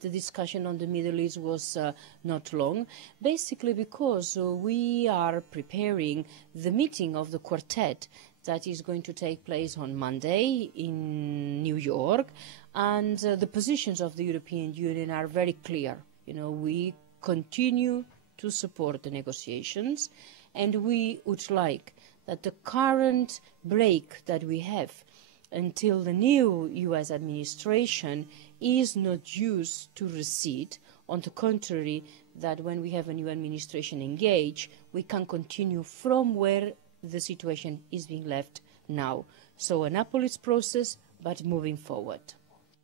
the discussion on the Middle East was not long, basically because we are preparing the meeting of the quartet that is going to take place on Monday in New York, and the positions of the European Union are very clear. You know, we continue to support the negotiations, and we would like that the current break that we have until the new US administration is not used to recede. On the contrary, that when we have a new administration engaged, we can continue from where the situation is being left now. So a Annapolis process, but moving forward.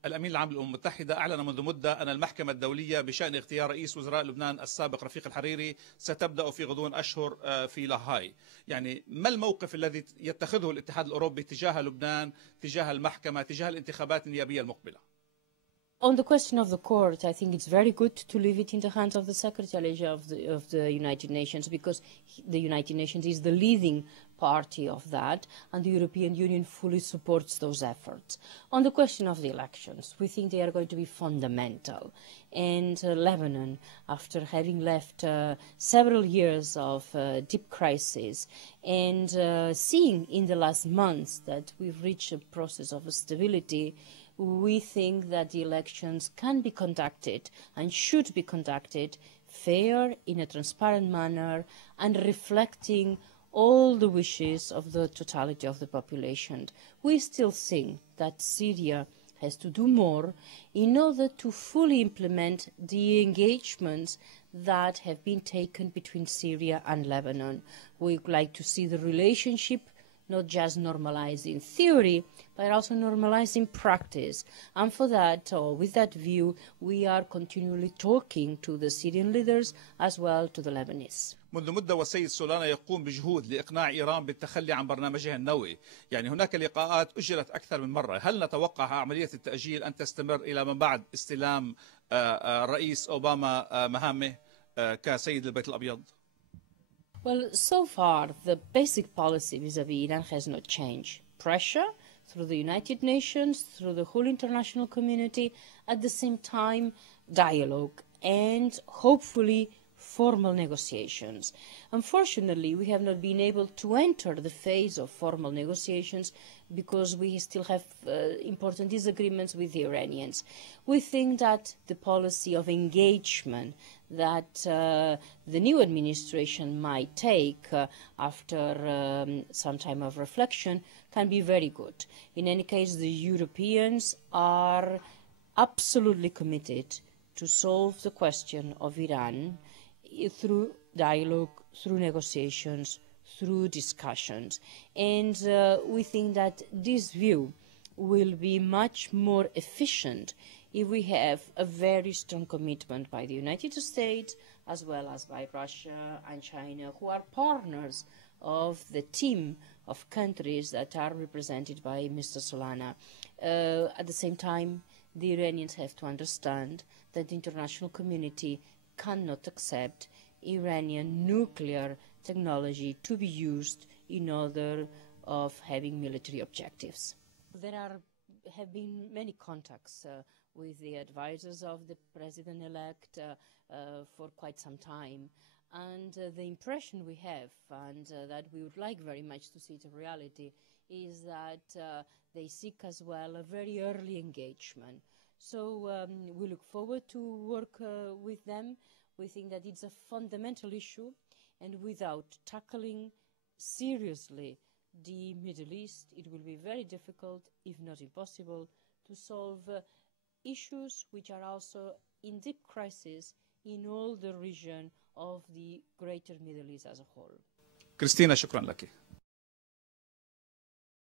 الأمين العام للأمم المتحدة أعلن منذ مدة أن المحكمة الدولية بشأن اغتيال رئيس وزراء لبنان السابق رفيق الحريري ستبدأ في غضون أشهر في لاهاي. يعني ما الموقف الذي يتخذه الاتحاد الأوروبي تجاه لبنان، تجاه المحكمة، تجاه الانتخابات النيابية المقبلة؟ On the question of the court, I think it's very good to leave it in the hands of the Secretary of the United Nations, because the United Nations is the leading party of that, and the European Union fully supports those efforts. On the question of the elections, we think they are going to be fundamental. And Lebanon, after having left several years of deep crisis, and seeing in the last months that we've reached a process of stability, we think that the elections can be conducted and should be conducted fair, in a transparent manner, and reflecting all the wishes of the totality of the population. We still think that Syria has to do more in order to fully implement the engagements that have been taken between Syria and Lebanon. We would like to see the relationship not just normalized in theory, but also normalized in practice. And for that, or with that view, we are continually talking to the Syrian leaders as well to the Lebanese. منذ مدة والسيد سولانا يقوم بجهود لإقناع إيران بالتخلي عن برنامجها النووي. يعني هناك لقاءات أجرت أكثر من مرة. هل نتوقع عملية التأجيل أن تستمر إلى من بعد استلام الرئيس أوباما مهامه كسيد البيت الأبيض؟ Well, so far, the basic policy vis-à-vis Iran has not changed. Pressure through the United Nations, through the whole international community, at the same time, dialogue, and hopefully formal negotiations. Unfortunately, we have not been able to enter the phase of formal negotiations because we still have important disagreements with the Iranians. We think that the policy of engagement that the new administration might take after some time of reflection can be very good. In any case, the Europeans are absolutely committed to solve the question of Iran through dialogue, through negotiations, through discussions. And we think that this view will be much more efficient if we have a very strong commitment by the United States as well as by Russia and China, who are partners of the team of countries that are represented by Mr. Solana. At the same time, the Iranians have to understand that the international community cannot accept Iranian nuclear technology to be used in order of having military objectives. There have been many contacts with the advisors of the president-elect for quite some time. And the impression we have, and that we would like very much to see it a reality, is that they seek as well a very early engagement. So we look forward to work with them. We think that it's a fundamental issue, and without tackling seriously the Middle East, it will be very difficult, if not impossible, to solve issues which are also in deep crisis in all the region of the greater Middle East as a whole. كريستينا، شكرا لك.